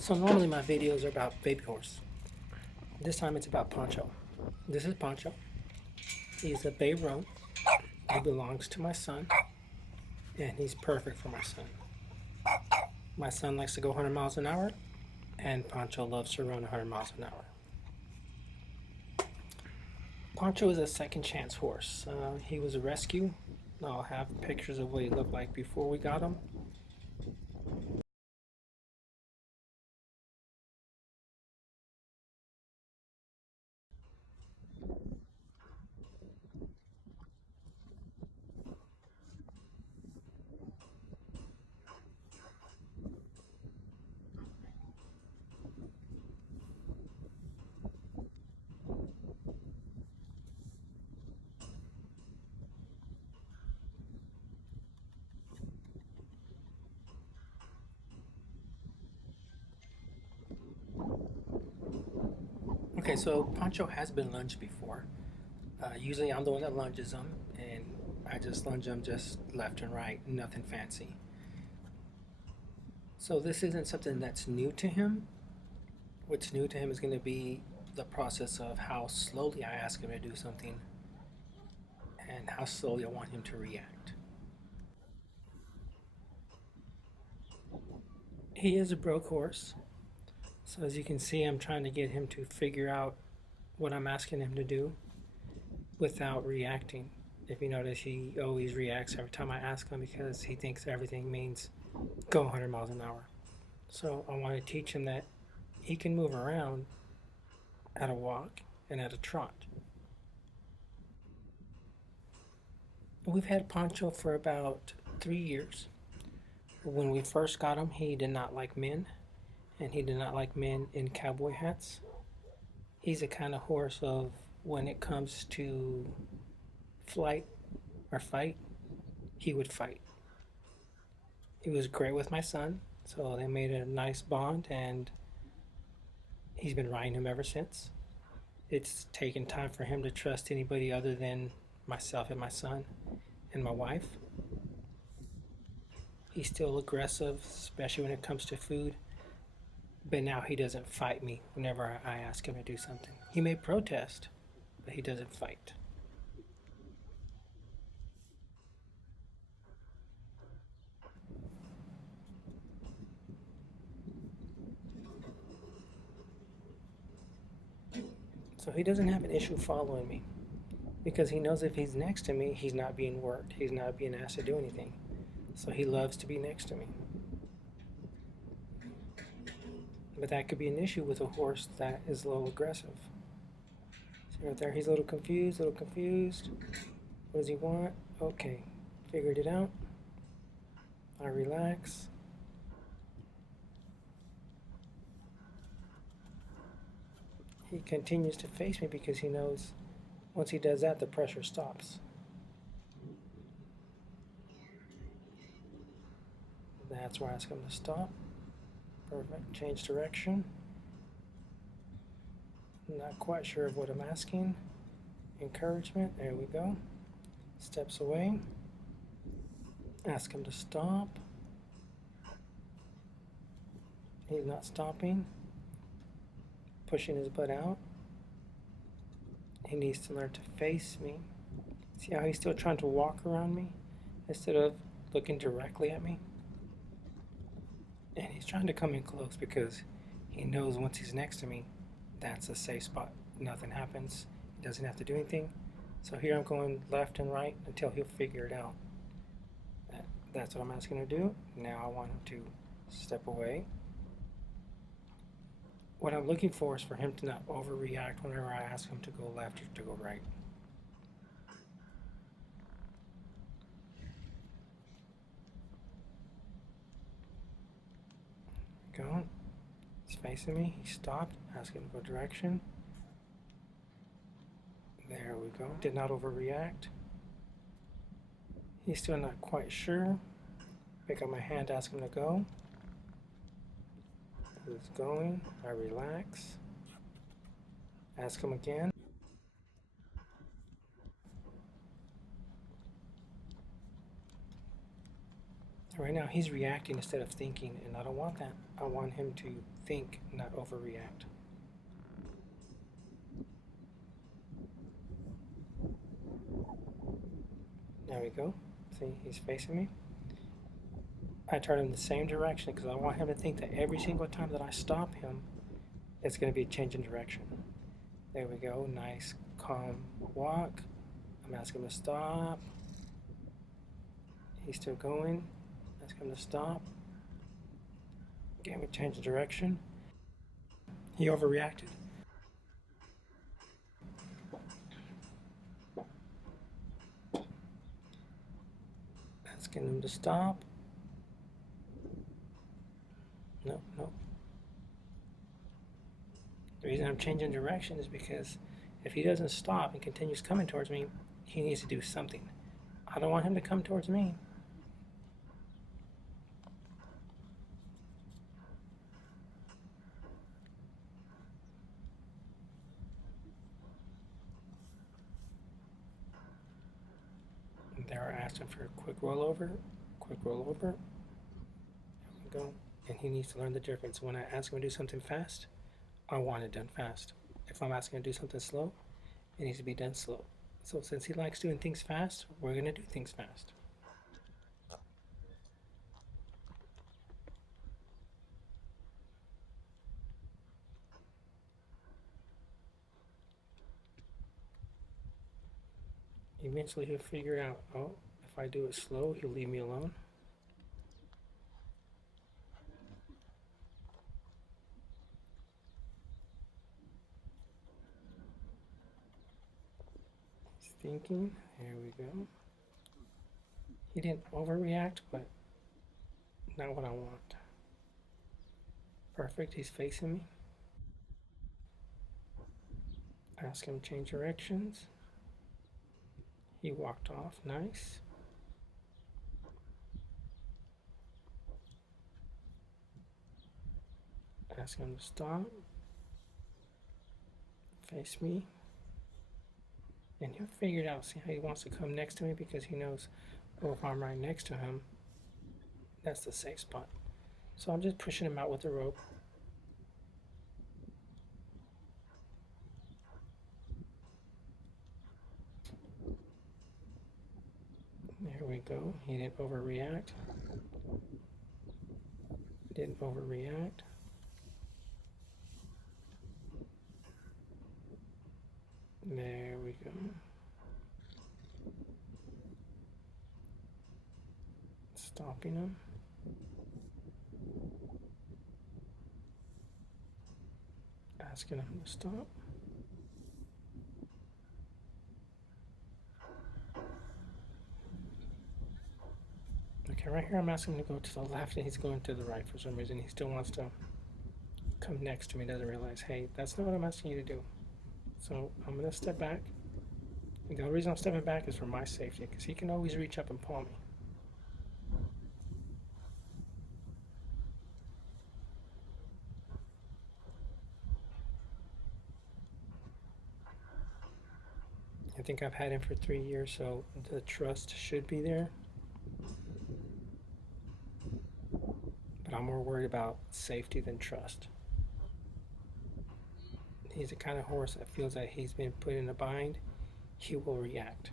So normally my videos are about baby horse. This time it's about Pancho. This is Pancho. He's a bay roan. He belongs to my son, and he's perfect for my son. My son likes to go 100 miles an hour, and Pancho loves to run 100 miles an hour. Pancho is a second chance horse. He was a rescue. I'll have pictures of what he looked like before we got him. Okay, so Pancho has been lunged before. Usually I'm the one that lunges him, and I just lunge him just left and right, nothing fancy. So this isn't something that's new to him. What's new to him is going to be the process of how slowly I ask him to do something and how slowly I want him to react. He is a broke horse, so as you can see, I'm trying to get him to figure out what I'm asking him to do without reacting. If you notice, he always reacts every time I ask him because he thinks everything means go 100 miles an hour. So I want to teach him that he can move around at a walk and at a trot. We've had Pancho for about 3 years. When we first got him, he did not like men, and he did not like men in cowboy hats. He's the kind of horse of when it comes to flight or fight, he would fight. He was great with my son, so they made a nice bond, and he's been riding him ever since. It's taken time for him to trust anybody other than myself and my son and my wife. He's still aggressive, especially when it comes to food, but now he doesn't fight me whenever I ask him to do something. He may protest, but he doesn't fight. So he doesn't have an issue following me because he knows if he's next to me, he's not being worked. He's not being asked to do anything. So he loves to be next to me. But that could be an issue with a horse that is a little aggressive. See right there, he's a little confused, What does he want? Okay, figured it out. I relax. He continues to face me because he knows once he does that, the pressure stops. That's where I ask him to stop. Perfect. Change direction. Not quite sure of what I'm asking. Encouragement. There we go. Steps away. Ask him to stop. He's not stopping. Pushing his butt out. He needs to learn to face me. See how he's still trying to walk around me instead of looking directly at me? And he's trying to come in close because he knows once he's next to me, that's a safe spot. Nothing happens. He doesn't have to do anything. So here I'm going left and right until he'll figure it out. That's what I'm asking him to do. Now I want him to step away. What I'm looking for is for him to not overreact whenever I ask him to go left or to go right. Go. He's facing me. He stopped. Ask him to go direction. There we go. Did not overreact. He's still not quite sure. Pick up my hand, ask him to go. He's going. I relax. Ask him again. Right now he's reacting instead of thinking, and I don't want that. I want him to think, not overreact. There we go. See, he's facing me. I turn him the same direction because I want him to think that every single time that I stop him, it's going to be a change in direction. There we go. Nice, calm walk. I'm asking him to stop. He's still going. Ask him to stop. Again, we change the direction. He overreacted. Asking him to stop. No, no. The reason I'm changing direction is because if he doesn't stop and continues coming towards me, he needs to do something. I don't want him to come towards me. There I asked him for a quick rollover. There we go. And he needs to learn the difference. When I ask him to do something fast, I want it done fast. If I'm asking him to do something slow, it needs to be done slow. So since he likes doing things fast, we're going to do things fast. Eventually he'll figure out, oh, if I do it slow, he'll leave me alone. He's thinking. There we go. He didn't overreact, but not what I want. Perfect. He's facing me. Ask him to change directions. He walked off. Nice. Ask him to stop. Face me. And he'll figure it out. See how he wants to come next to me because he knows, oh, if I'm right next to him, that's the safe spot. So I'm just pushing him out with the rope. There we go. He didn't overreact. Didn't overreact. There we go. Stopping him. Asking him to stop. Okay, right here I'm asking him to go to the left and he's going to the right for some reason. He still wants to come next to me, doesn't realize, hey, that's not what I'm asking you to do. So I'm going to step back. And the only reason I'm stepping back is for my safety because he can always reach up and paw me. I think I've had him for 3 years, so the trust should be there. But I'm more worried about safety than trust. He's the kind of horse that feels that he's been put in a bind, he will react.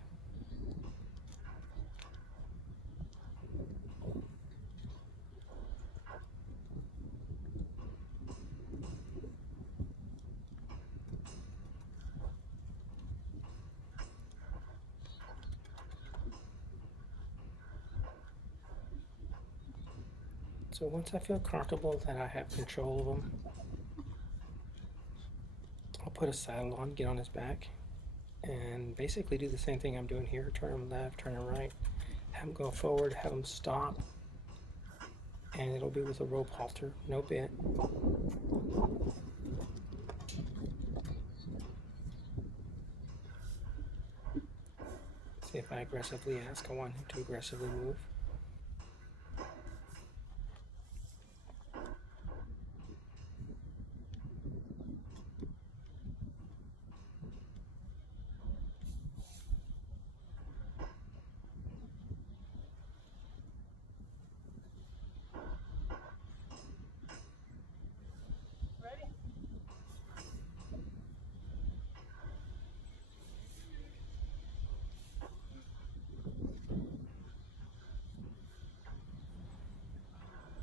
So once I feel comfortable that I have control of him, I'll put a saddle on, get on his back, and basically do the same thing I'm doing here. Turn him left, turn him right, have him go forward, have him stop, and it'll be with a rope halter, no bit. See if I aggressively ask, I want him to aggressively move.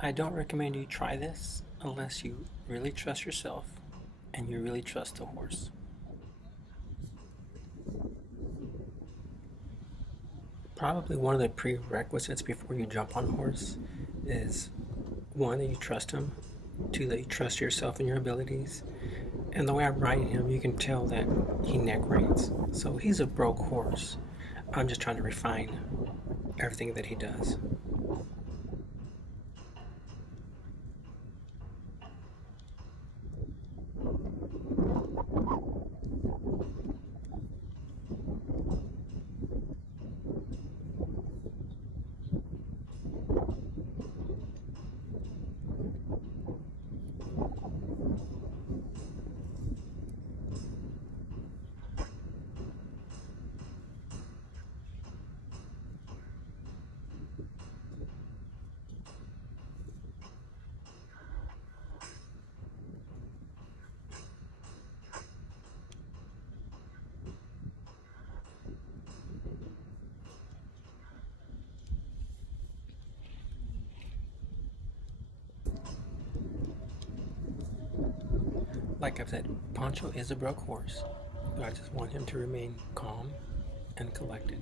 I don't recommend you try this unless you really trust yourself and you really trust the horse. Probably one of the prerequisites before you jump on a horse is one, that you trust him, two, that you trust yourself and your abilities. And the way I'm riding him, you can tell that he neck reins. So he's a broke horse. I'm just trying to refine everything that he does. Like I've said, Pancho is a broke horse, but I just want him to remain calm and collected.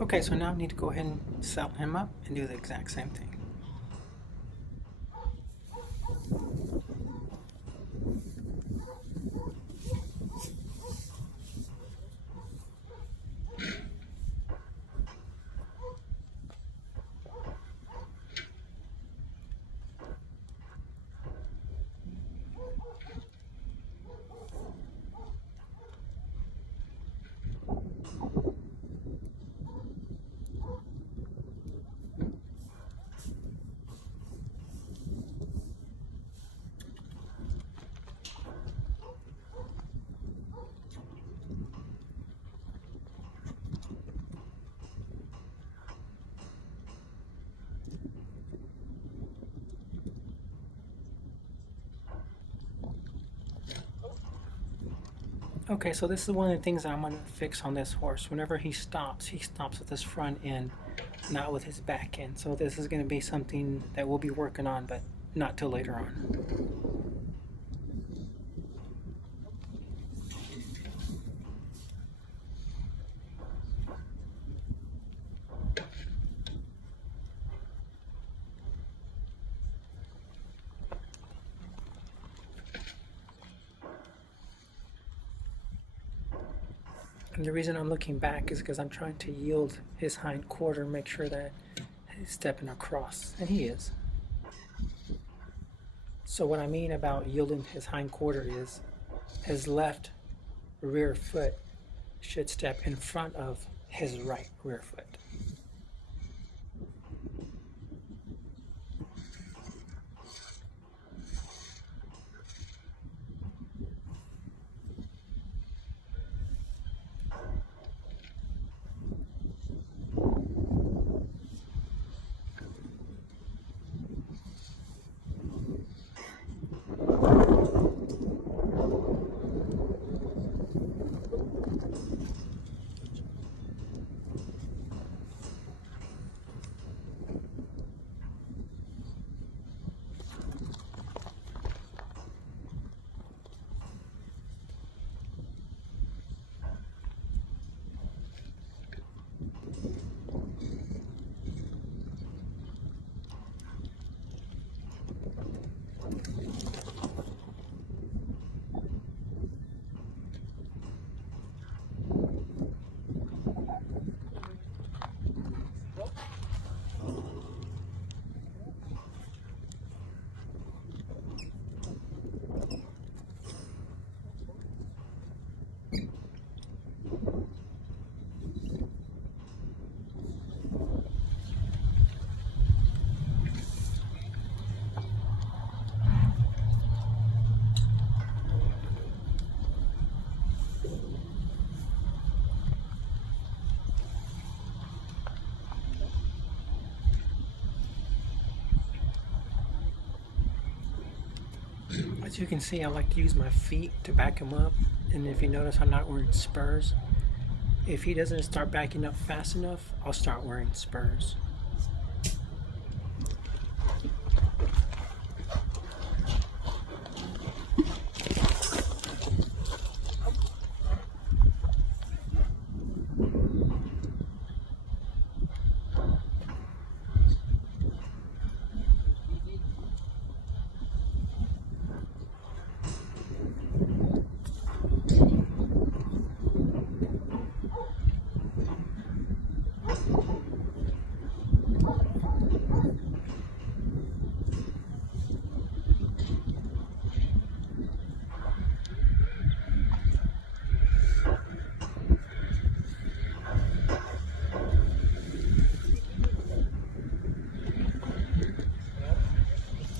Okay, so now I need to go ahead and saddle him up and do the exact same thing. Okay, so this is one of the things that I'm going to fix on this horse. Whenever he stops with his front end, not with his back end. So this is going to be something that we'll be working on, but not till later on. And the reason I'm looking back is because I'm trying to yield his hind quarter, make sure that he's stepping across, and he is. So what I mean about yielding his hind quarter is his left rear foot should step in front of his right rear foot. As you can see, I like to use my feet to back him up. And if you notice, I'm not wearing spurs. If he doesn't start backing up fast enough, I'll start wearing spurs.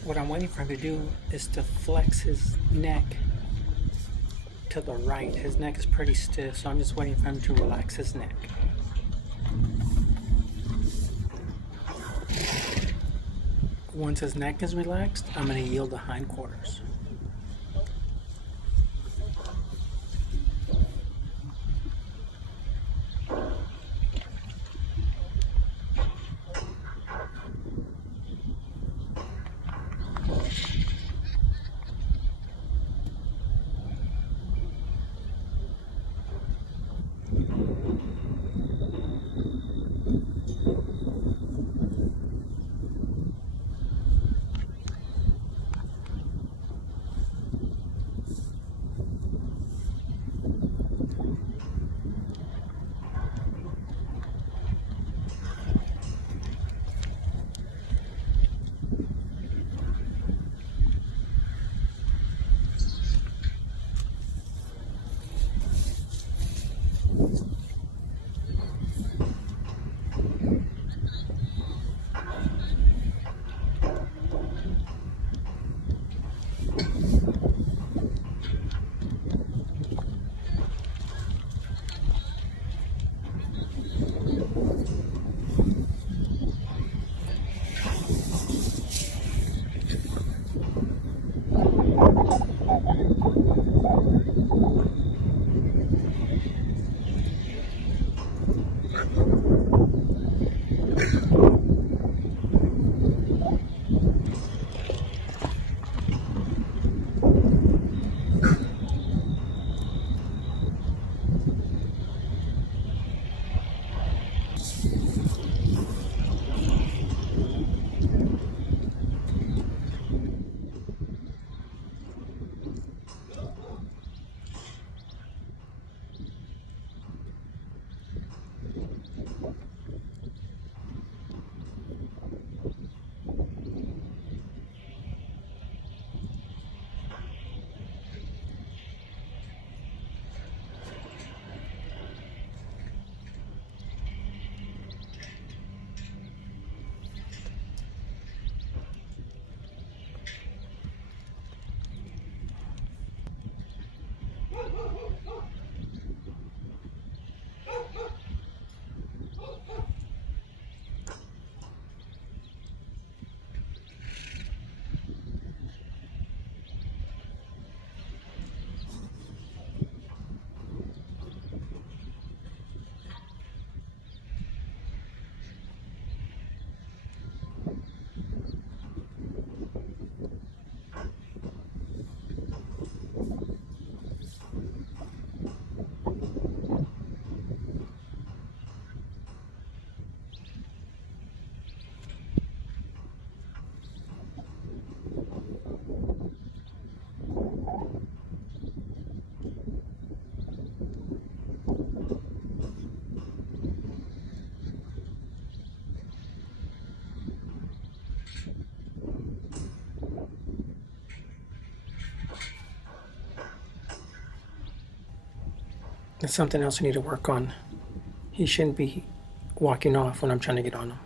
What I'm waiting for him to do is to flex his neck to the right. His neck is pretty stiff, so I'm just waiting for him to relax his neck. Once his neck is relaxed, I'm going to yield the hindquarters. That's something else I need to work on. He shouldn't be walking off when I'm trying to get on him.